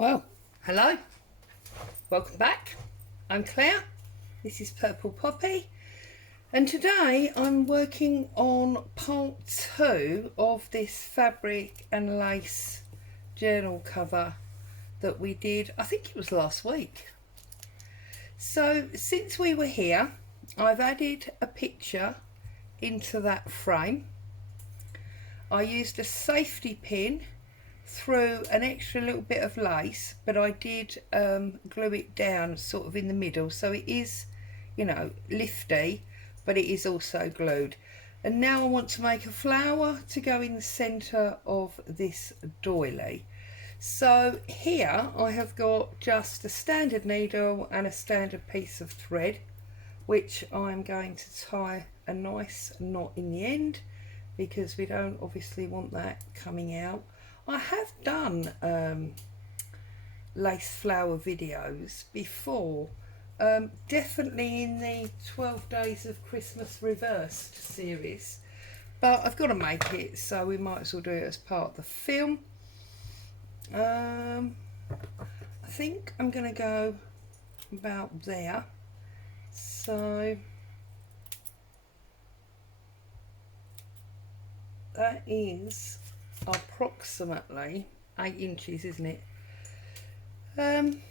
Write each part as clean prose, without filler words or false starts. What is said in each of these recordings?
Well, hello, welcome back. I'm Claire, this is Purple Poppy, and today I'm working on part 2 of this fabric and lace journal cover that we did, I think it was last week. So since we were here, I've added a picture into that frame. I used a safety pin through an extra little bit of lace, but I did glue it down sort of in the middle, so it is, you know, lifty, but it is also glued. And now I want to make a flower to go in the centre of this doily. So here I have got just a standard needle and a standard piece of thread, which I'm going to tie a nice knot in the end, because we don't obviously want that coming out. I have done lace flower videos before, definitely in the 12 Days of Christmas Reversed series, but I've got to make it, so we might as well do it as part of the film. I think I'm going to go about there, so that is approximately 8 inches, isn't it? And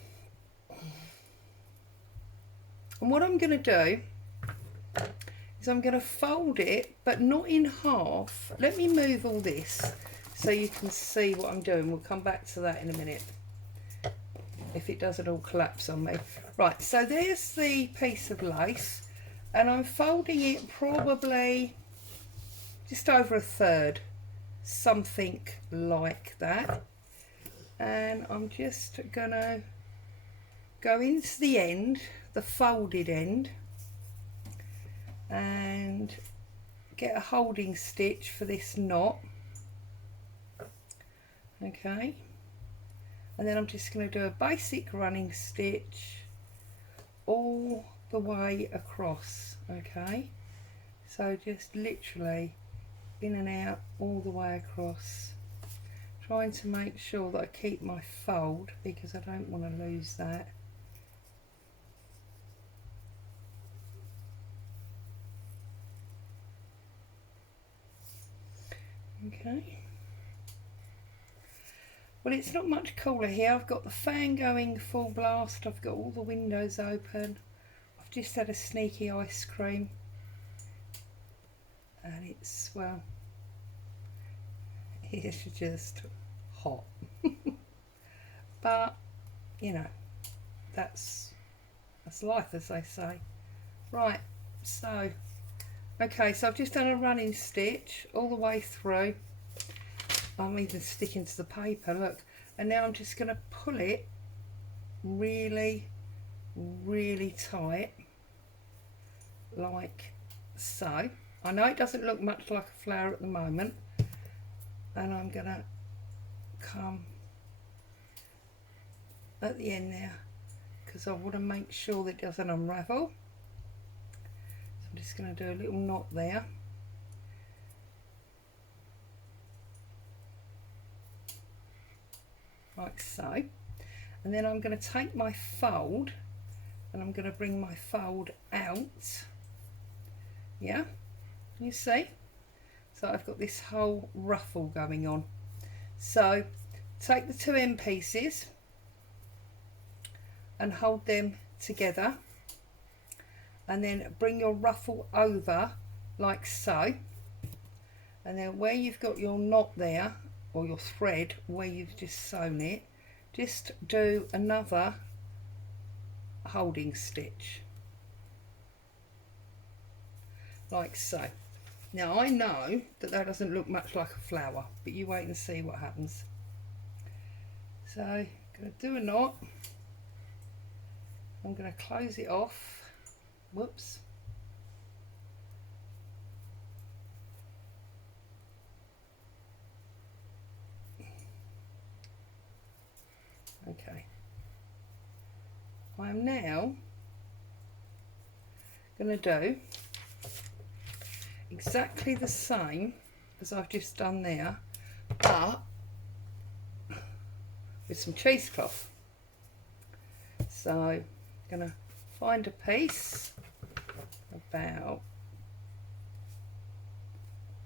what I'm going to do is I'm going to fold it, but not in half. Let me move all this so you can see what I'm doing. We'll come back to that in a minute if it doesn't all collapse on me. Right, so there's the piece of lace, and I'm folding it probably just over a third, something like that. And I'm just gonna go into the end, the folded end, and get a holding stitch for this knot. Okay, and then I'm just going to do a basic running stitch all the way across. Okay, so just literally in and out all the way across, trying to make sure that I keep my fold because I don't want to lose that. Okay, well, it's not much cooler here. I've got the fan going full blast, I've got all the windows open, I've just had a sneaky ice cream, and it's, well, it's just hot. But you know, that's life, as they say. Right, so okay, so I've just done a running stitch all the way through. I'm even sticking to the paper, look, and now I'm just going to pull it really tight, like so. I know it doesn't look much like a flower at the moment, and I'm going to come at the end there because I want to make sure that it doesn't unravel. So I'm just going to do a little knot there. Like so. And then I'm going to take my fold and I'm going to bring my fold out. Yeah, you see? So I've got this whole ruffle going on. So take the two end pieces and hold them together, and then bring your ruffle over like so, and then where you've got your knot there, or your thread where you've just sewn it, just do another holding stitch like so. Now I know that that doesn't look much like a flower, but you wait and see what happens. So I'm going to do a knot, I'm going to close it off, whoops, okay. I'm now going to do exactly the same as I've just done there, but with some cheesecloth. So I'm going to find a piece about,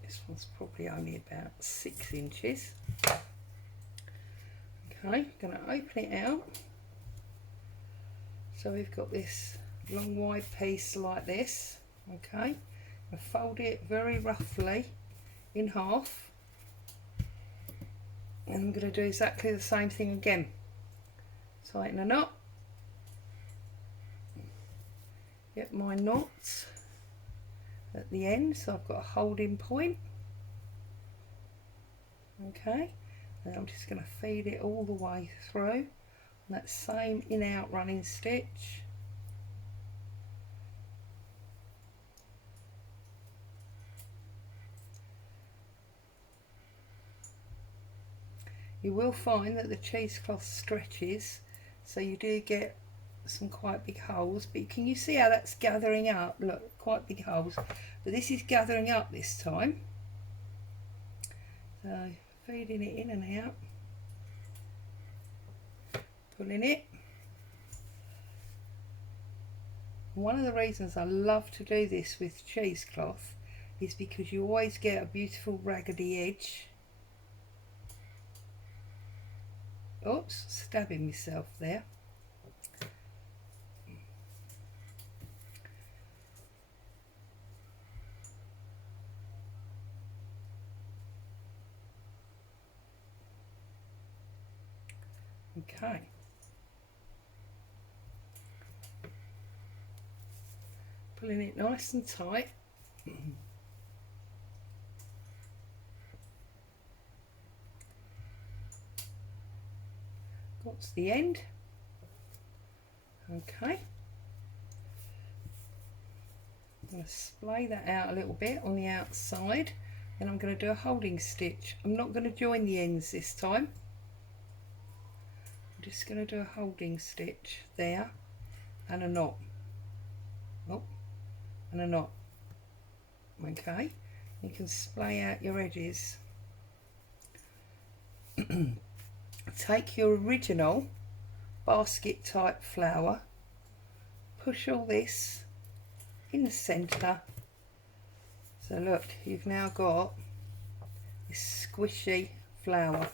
this one's probably only about 6 inches. Okay, I'm going to open it out. So we've got this long wide piece like this. Okay, I fold it very roughly in half, and I'm going to do exactly the same thing again. Tighten a knot, get my knots at the end, so I've got a holding point. Okay, and I'm just going to feed it all the way through on that same in-out running stitch. You will find that the cheesecloth stretches, so you do get some quite big holes, but can you see how that's gathering up? Look, quite big holes, but this is gathering up this time. So feeding it in and out, pulling it. One of the reasons I love to do this with cheesecloth is because you always get a beautiful raggedy edge. Oops, stabbing myself there. Okay. Pulling it nice and tight. Got to the end. Okay. I'm going to splay that out a little bit on the outside. Then I'm going to do a holding stitch. I'm not going to join the ends this time. I'm just going to do a holding stitch there and a knot. Oh, and a knot. Okay. You can splay out your edges. Take your original basket type flower, push all this in the centre. So look, you've now got this squishy flower.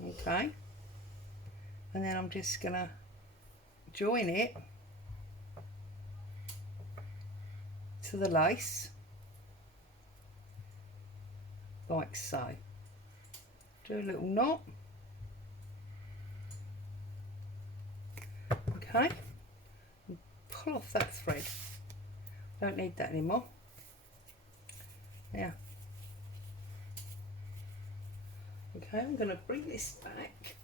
Okay, and then I'm just gonna join it to the lace like so. Do a little knot. Okay, and pull off that thread. Don't need that anymore. Now, okay, I'm going to bring this back.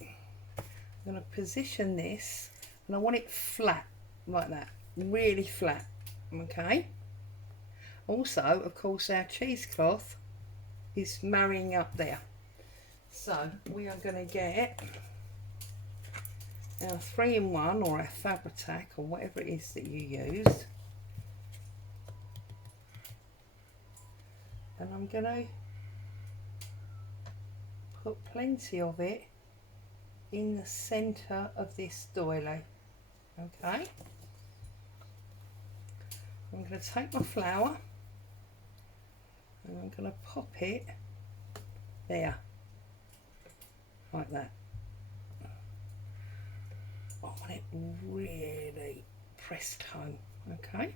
I'm going to position this, and I want it flat like that, really flat. Okay. Also, of course, our cheesecloth is marrying up there, so we are going to get our 3-in-1 or our Fabri-Tac or whatever it is that you use, and I'm going to put plenty of it in the centre of this doily. Okay, I'm going to take my flower and I'm going to pop it there like that. I want it really pressed home. Okay,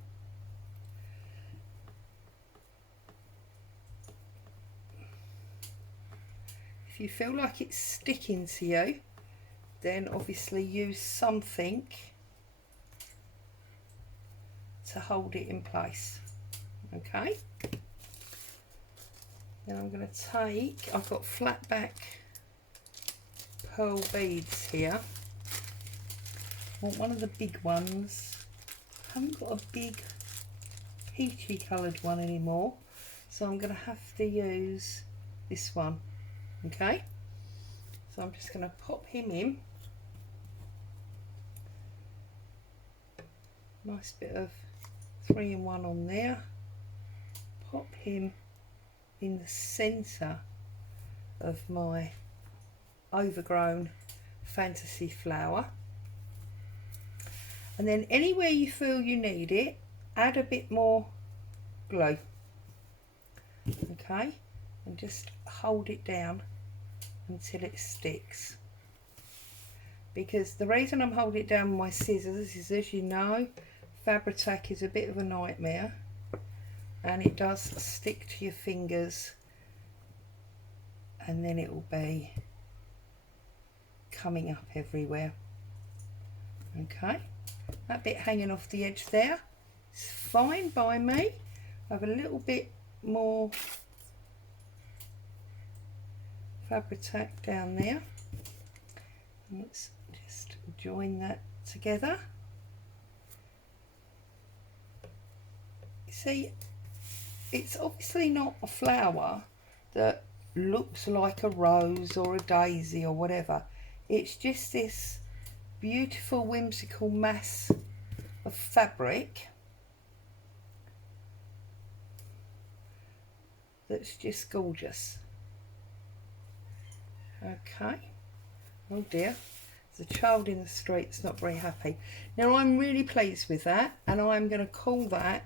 if you feel like it's sticking to you, then obviously use something to hold it in place. Okay, then I'm going to take, I've got flat back pearl beads here. I want one of the big ones. I haven't got a big peachy coloured one anymore, so I'm going to have to use this one. Okay, so I'm just going to pop him in. Nice bit of 3-in-1 on there. Pop him in the centre of my overgrown fantasy flower. And then anywhere you feel you need it, add a bit more glue. Okay, and just hold it down until it sticks. Because the reason I'm holding it down with my scissors is, as you know, Fabri-Tac is a bit of a nightmare and it does stick to your fingers, and then it will be coming up everywhere. Okay, that bit hanging off the edge there is fine by me. I have a little bit more Fabri-Tac down there. Let's just join that together. You see, it's obviously not a flower that looks like a rose or a daisy or whatever. It's just this beautiful whimsical mass of fabric that's just gorgeous. Okay. Oh dear, there's a child in the street that's not very happy. Now I'm really pleased with that, and I'm going to call that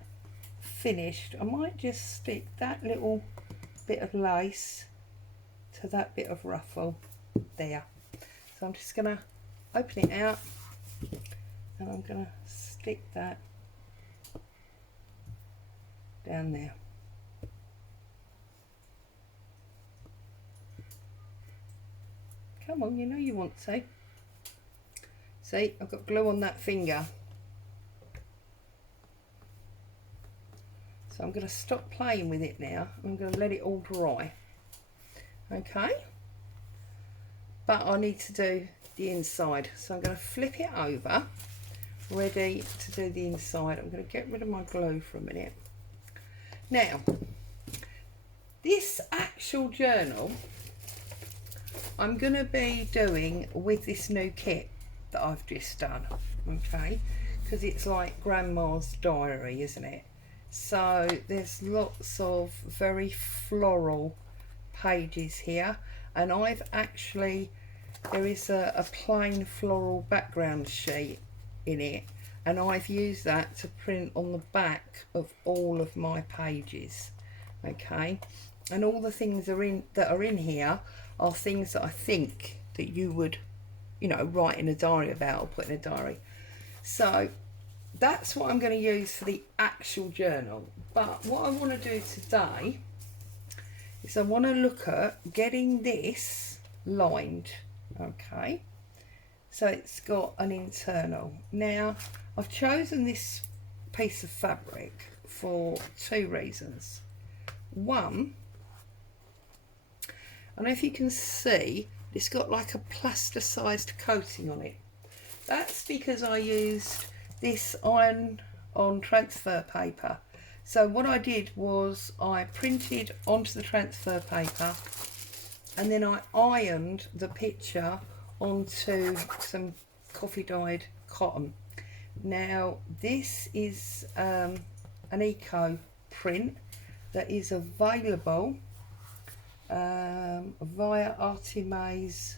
finished. I might just stick that little bit of lace to that bit of ruffle there. So I'm just going to open it out and I'm going to stick that down there. Come on, you know you want to. See, I've got glue on that finger. So I'm going to stop playing with it now. I'm going to let it all dry. Okay. But I need to do the inside. So I'm going to flip it over, ready to do the inside. I'm going to get rid of my glue for a minute. Now, this actual journal I'm going to be doing with this new kit that I've just done, okay, because it's like grandma's diary, isn't it? So there's lots of very floral pages here, and I've actually, there is a plain floral background sheet in it, and I've used that to print on the back of all of my pages, okay, and all the things that are in here are things that I think that you would, you know, write in a diary about or put in a diary. So that's what I'm going to use for the actual journal. But what I want to do today is I want to look at getting this lined, okay, so it's got an internal. Now I've chosen this piece of fabric for two reasons. One, I don't know if you can see, it's got like a plaster-sized coating on it. That's because I used this iron-on transfer paper. So what I did was I printed onto the transfer paper and then I ironed the picture onto some coffee-dyed cotton. Now this is an eco print that is available via Artimay's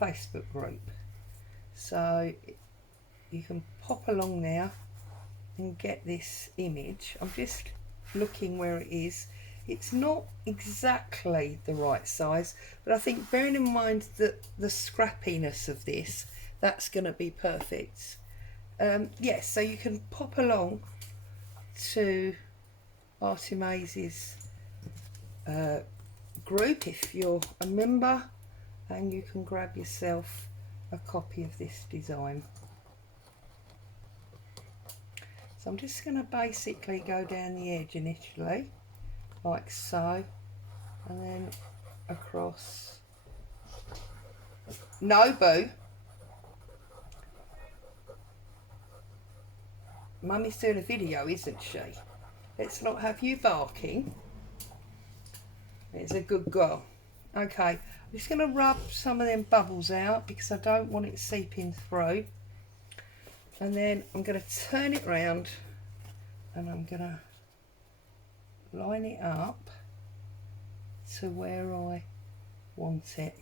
Facebook group, so you can pop along there and get this image. I'm just looking where it is. It's not exactly the right size, but I think bearing in mind that the scrappiness of this, that's going to be perfect. Yes, so you can pop along to Artimay's group if you're a member, and you can grab yourself a copy of this design. So I'm just going to basically go down the edge initially, like so, and then across. No, Boo. Mummy's doing a video, isn't she? Let's not have you barking. It's a good girl. Okay, I'm just going to rub some of them bubbles out because I don't want it seeping through. And then I'm going to turn it round and I'm going to line it up to where I want it.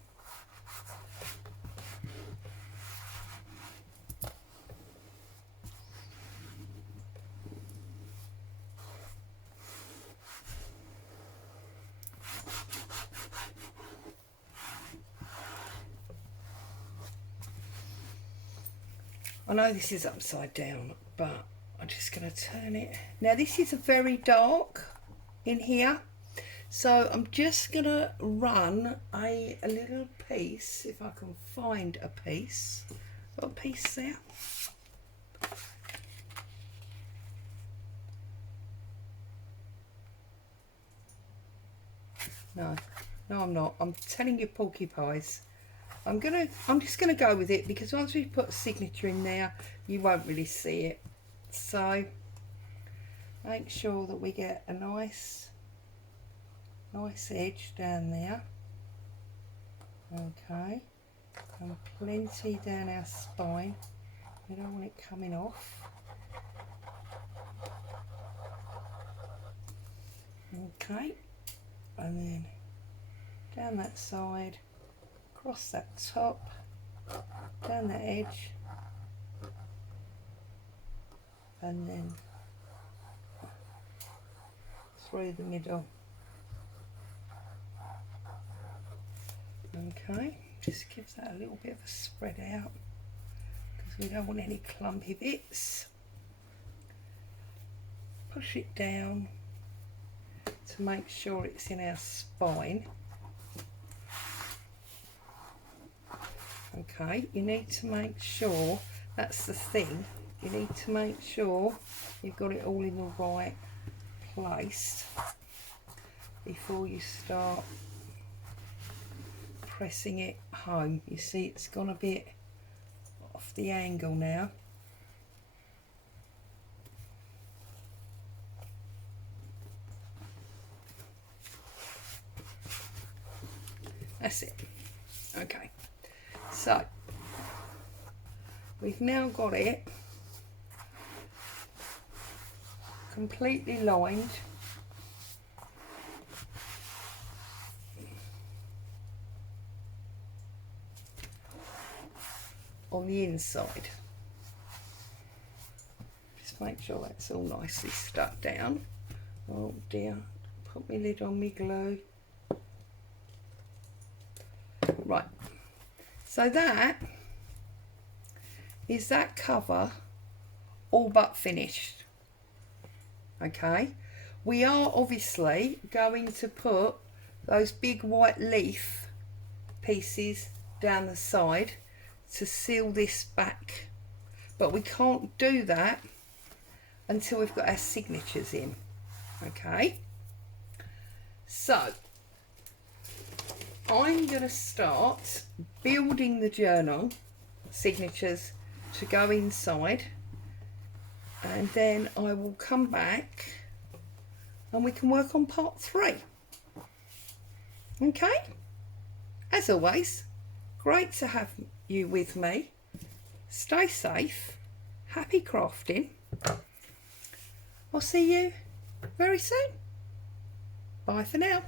I know this is upside down, but I'm just going to turn it. Now this is a very dark in here, so I'm just going to run a little piece, if I can find a piece. Got a piece there. No, I'm not. I'm telling you, porcupines. I'm just gonna go with it, because once we put a signature in there, you won't really see it. So make sure that we get a nice edge down there. Okay, and plenty down our spine. We don't want it coming off. Okay, and then down that side, across that top, down the edge, and then through the middle. Okay, just gives that a little bit of a spread out, because we don't want any clumpy bits. Push it down to make sure it's in our spine. Okay, you need to make sure, that's the thing, you need to make sure you've got it all in the right place before you start pressing it home. You see it's gone a bit off the angle now. That's it. Okay, so we've now got it completely lined. On the inside. Just make sure that's all nicely stuck down. Oh dear, put my lid on me glue. Right, so that is that cover all but finished. Okay, we are obviously going to put those big white leaf pieces down the side to seal this back, but we can't do that until we've got our signatures in. Okay, so I'm going to start building the journal signatures to go inside, and then I will come back and we can work on part 3. Okay, as always, great to have you with me. Stay safe, happy crafting. I'll see you very soon. Bye for now.